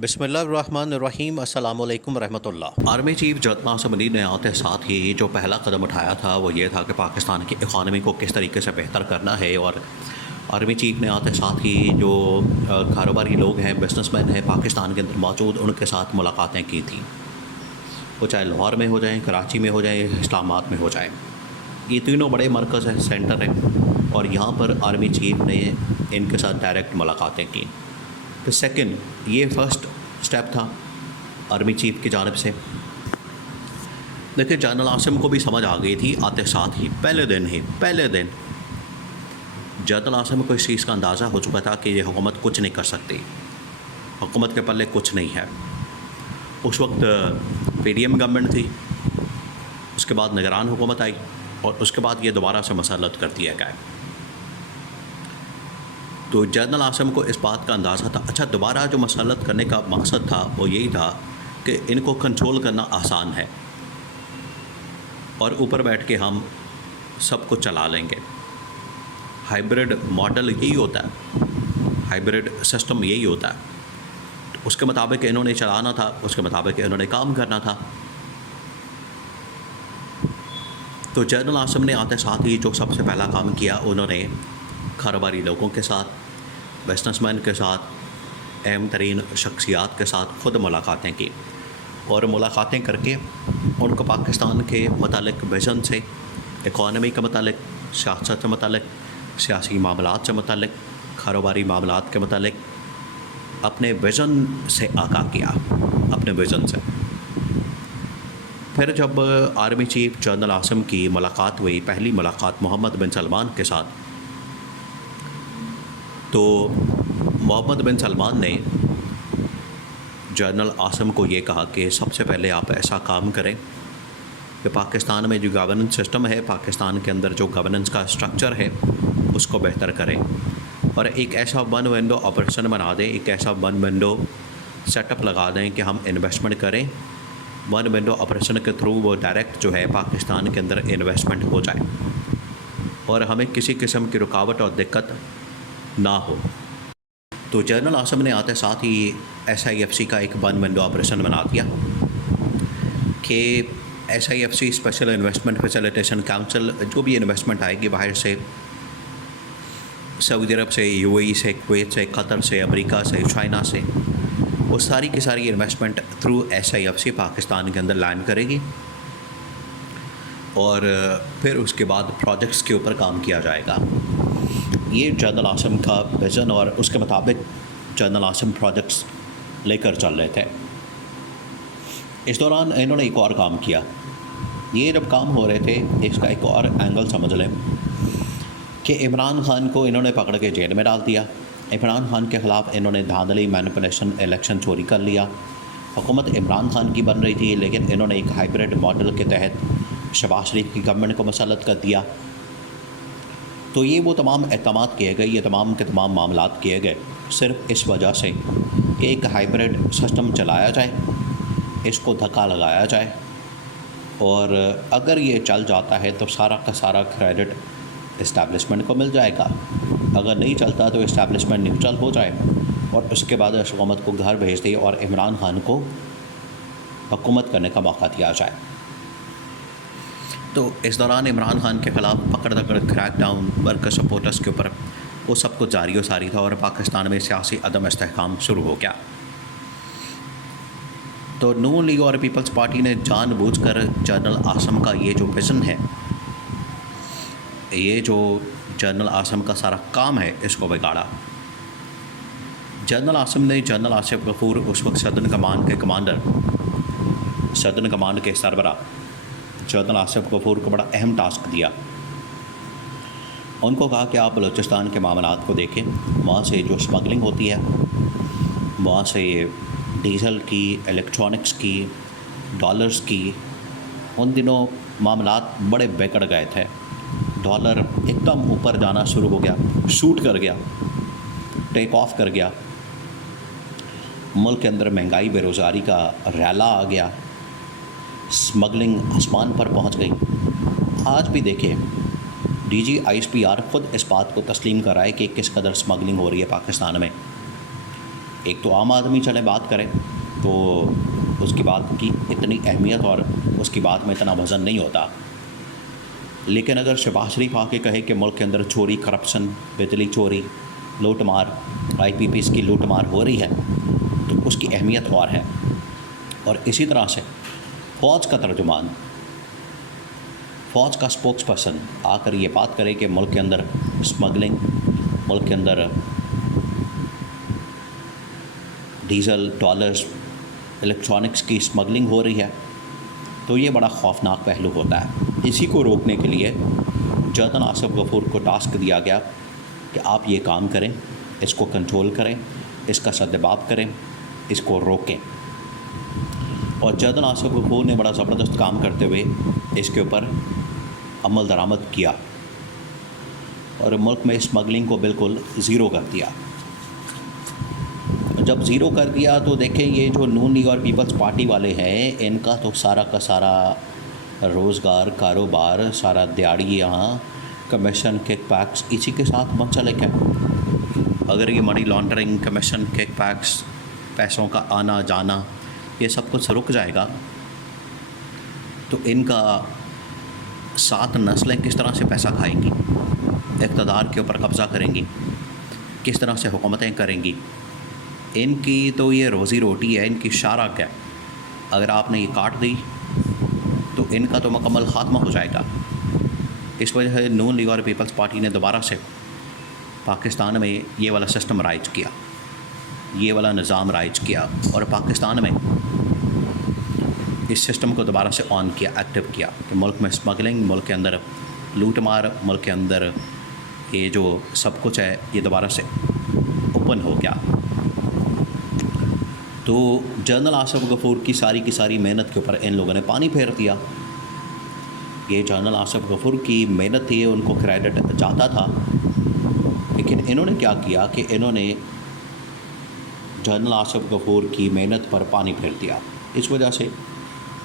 बिस्मिल्लाहिर्रहमानिर्रहीम अस्सलाम वालेकुम रहमतुल्लाह। आर्मी चीफ जनरल असम्बली ने आते साथ ही जो पहला कदम उठाया था वो ये था कि पाकिस्तान की इकॉनमी को किस तरीके से बेहतर करना है। और आर्मी चीफ ने आते साथ ही जो कारोबारी लोग हैं, बिजनेसमैन हैं पाकिस्तान के अंदर मौजूद, उनके साथ मुलाकातें की थी। वो चाहे लाहौर में हो जाएँ, कराची में हो जाए, इस्लामाबाद में हो जाए। ये तीनों बड़े मरकज़ हैं, सेंटर हैं, और यहाँ पर आर्मी चीफ ने इनके साथ डायरेक्ट मुलाकातें की। तो सेकंड, ये फ़र्स्ट स्टेप था आर्मी चीफ की जानिब से। देखिए, जनरल आसिम को भी समझ आ गई थी आते साथ ही, पहले दिन जनरल आसिम को इस चीज़ का अंदाज़ा हो चुका था कि ये हुकूमत कुछ नहीं कर सकती, हुकूमत के पल्ले कुछ नहीं है। उस वक्त पीडीएम गवर्नमेंट थी, उसके बाद निगरान हुकूमत आई, और उसके बाद ये दोबारा से मसलत कर दिया गया। तो जनरल आसिम को इस बात का अंदाज़ा था। अच्छा, दोबारा जो मसलत करने का मकसद था वो यही था कि इनको कंट्रोल करना आसान है और ऊपर बैठ के हम सब कुछ चला लेंगे। हाइब्रिड मॉडल यही होता है, हाइब्रिड सिस्टम यही होता है। तो उसके मुताबिक इन्होंने चलाना था, उसके मुताबिक इन्होंने काम करना था। तो जनरल आसिम ने आते साथ ही जो सबसे पहला काम किया, उन्होंने कारोबारी लोगों के साथ, बिजनेसमैन के साथ, अहम तरीन शख्सियात के साथ ख़ुद मुलाकातें की, और मुलाकातें करके उनको पाकिस्तान के मतलब विज़न से, इकॉनमी के मतलब, सियासत के मतलब, सियासी मामलात से मतलब, कारोबारी मामलात के मतलब अपने विज़न से आगाह किया, अपने विज़न से। फिर जब आर्मी चीफ जनरल आसिम की मुलाकात हुई, पहली मुलाकात मोहम्मद बिन सलमान के साथ, तो मोहम्मद बिन सलमान ने जनरल आसिम को ये कहा कि सबसे पहले आप ऐसा काम करें कि पाकिस्तान में जो गवर्नेंस सिस्टम है, पाकिस्तान के अंदर जो गवर्नेंस का स्ट्रक्चर है, उसको बेहतर करें, और एक ऐसा वन विंडो ऑपरेशन बना दें, एक ऐसा वन विंडो सेटअप लगा दें कि हम इन्वेस्टमेंट करें। वन विंडो ऑपरेशन के थ्रू वो डायरेक्ट जो है पाकिस्तान के अंदर इन्वेस्टमेंट हो जाए और हमें किसी किस्म की रुकावट और दिक्कत ना हो। तो जनरल आसिम ने आते साथ ही SIFC का एक वन विंडो ऑपरेशन बना दिया कि SIFC special investment facilitation council, जो भी इन्वेस्टमेंट आएगी बाहर से, सऊदी अरब से, UAE से, कुवैत से, कतर से, अमेरिका से, चाइना से, वो सारी की सारी इन्वेस्टमेंट थ्रू SIFC पाकिस्तान के अंदर लैंड करेगी, और फिर उसके बाद प्रोजेक्ट्स के ऊपर काम किया जाएगा। ये जनरल आसिम का विज़न, और उसके मुताबिक जनरल आसिम प्रोजेक्ट्स लेकर चल रहे थे। इस दौरान इन्होंने एक और काम किया। ये जब काम हो रहे थे, इसका एक और एंगल समझ लें कि इमरान खान को इन्होंने पकड़ के जेल में डाल दिया। इमरान खान के ख़िलाफ़ इन्होंने धांधली, मैनिपुलेशन, इलेक्शन चोरी कर लिया। हुकूमत इमरान खान की बन रही थी, लेकिन इन्होंने एक हाइब्रिड मॉडल के तहत शहबाज शरीफ की गवर्नमेंट को मसलत कर दिया। तो ये वो तमाम एहकामात किए गए, ये तमाम के तमाम मामलात किए गए सिर्फ इस वजह से कि एक हाइब्रिड सिस्टम चलाया जाए, इसको धक्का लगाया जाए, और अगर ये चल जाता है तो सारा का सारा क्रेडिट इस्टेब्लिशमेंट को मिल जाएगा। अगर नहीं चलता तो इस्टेब्लिशमेंट न्यूट्रल हो जाए और उसके बाद हुकूमत को घर भेज दे और इमरान खान को हुकूमत करने का मौका दिया जाए। तो इस दौरान इमरान खान के ख़िलाफ़ पकड़ दकड़, क्रैकडाउन, वर्कर सपोर्टर्स के ऊपर, वो सब कुछ जारी व सारी था, और पाकिस्तान में सियासी अदम इस्तेहकाम शुरू हो गया। तो नून लीग और पीपल्स पार्टी ने जानबूझकर जनरल आसिम का ये जो विज़न है, ये जो जनरल आसिम का सारा काम है, इसको बिगाड़ा। जनरल आसिम ने, जनरल आसिफ गफूर उस वक्त सदर्न कमान के कमांडर, सदर्न कमान के सरबरा जनरल आसिफ गफूर को बड़ा अहम टास्क दिया। उनको कहा कि आप बलूचिस्तान के मामलात को देखें, वहाँ से जो स्मगलिंग होती है, वहाँ से डीज़ल की, इलेक्ट्रॉनिक्स की, डॉलर्स की, उन दिनों मामलात बड़े बिगड़ गए थे। डॉलर एकदम ऊपर जाना शुरू हो गया, शूट कर गया, टेक ऑफ कर गया। मुल्क के अंदर महंगाई, बेरोज़गारी का रैला आ गया, स्मगलिंग आसमान पर पहुंच गई। आज भी देखिए, DG ISPR ख़ुद इस बात को तस्लीम कर रहा है कि किस कदर स्मगलिंग हो रही है पाकिस्तान में। एक तो आम आदमी चले बात करें तो उसकी बात की इतनी अहमियत और उसकी बात में इतना वज़न नहीं होता, लेकिन अगर शहबाज शरीफ आके कहे कि मुल्क के अंदर चोरी, करप्शन, बिजली चोरी, लूटमार, IPPs की लूटमार हो रही है, तो उसकी अहमियत और है। और इसी तरह से फ़ौज का तर्जुमान, फ़ौज का स्पोक्स पर्सन आकर ये बात करे कि मुल्क के अंदर स्मगलिंग, मुल्क के अंदर डीज़ल, डॉलर्स, इलेक्ट्रॉनिक्स की स्मगलिंग हो रही है, तो ये बड़ा खौफनाक पहलू होता है। इसी को रोकने के लिए जनरल आसिफ गफूर को टास्क दिया गया कि आप ये काम करें, इसको कंट्रोल करें, इसका सद्देबाब करें, इसको रोकें। और जनरल आसिफ गफूर ने बड़ा ज़बरदस्त काम करते हुए इसके ऊपर अमल दरामद किया और मुल्क में स्मगलिंग को बिल्कुल ज़ीरो कर दिया। जब ज़ीरो कर दिया तो देखें, ये जो नून लीग और पीपल्स पार्टी वाले हैं, इनका तो सारा का सारा रोज़गार, कारोबार, सारा दिहाड़ी यहाँ कमीशन, किकबैक्स इसी के साथ मुंसलिक है। अगर ये मनी लॉन्ड्रिंग, कमीशन, किकबैक्स, पैसों का आना जाना, ये सब कुछ रुक जाएगा तो इनका 7 नस्लें किस तरह से पैसा खाएंगी, इक़्तिदार के ऊपर कब्ज़ा करेंगी, किस तरह से हुकूमतें करेंगी। इनकी तो ये रोज़ी रोटी है, इनकी शाराक है। अगर आपने ये काट दी तो इनका तो मुकम्मल ख़ात्मा हो जाएगा। इस वजह से नून लीग और पीपल्स पार्टी ने दोबारा से पाकिस्तान में ये वाला सिस्टम राइज किया, ये वाला निज़ाम राइज किया और पाकिस्तान में इस सिस्टम को दोबारा से ऑन किया, एक्टिव किया कि मुल्क में स्मगलिंग, मुल्क के अंदर लूटमार, मुल्क के अंदर ये जो सब कुछ है ये दोबारा से ओपन हो गया। तो जनरल आसिफ गफूर की सारी मेहनत के ऊपर इन लोगों ने पानी फेर दिया। ये जनरल आसिफ गफूर की मेहनत थी, उनको क्रेडिट जाता था, लेकिन इन्होंने क्या किया कि इन्होंने जनरल आसिफ गफूर की मेहनत पर पानी फेर दिया। इस वजह से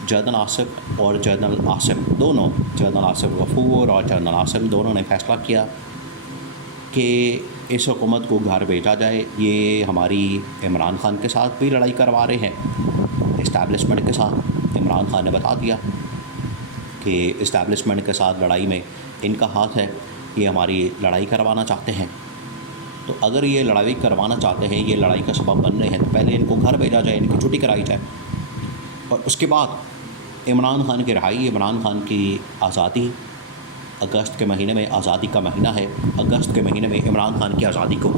जनरल आसिफ और जनरल आसिम दोनों, जनरल आसिफ गफूर और जनरल आसिम दोनों ने फ़ैसला किया कि इस हुकूमत को घर भेजा जाए। ये हमारी इमरान ख़ान के साथ भी लड़ाई करवा रहे हैं, इस्टेब्लिशमेंट के साथ। इमरान ख़ान ने बता दिया कि इस्टेब्लिशमेंट के साथ लड़ाई में इनका हाथ है, ये हमारी लड़ाई करवाना चाहते हैं। तो अगर ये लड़ाई करवाना चाहते हैं, ये लड़ाई का सबब बन रहे हैं, तो पहले इनको घर भेजा जाए, इनकी छुट्टी कराई जाए और उसके बाद इमरान ख़ान की रिहाई, इमरान ख़ान की आज़ादी। अगस्त के महीने में आज़ादी का महीना है, अगस्त के महीने में इमरान ख़ान की आज़ादी को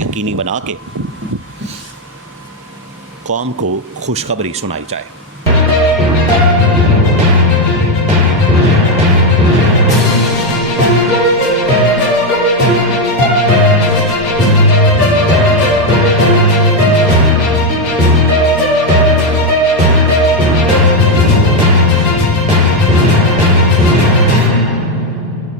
यकीनी बना के कौम को खुशखबरी सुनाई जाए।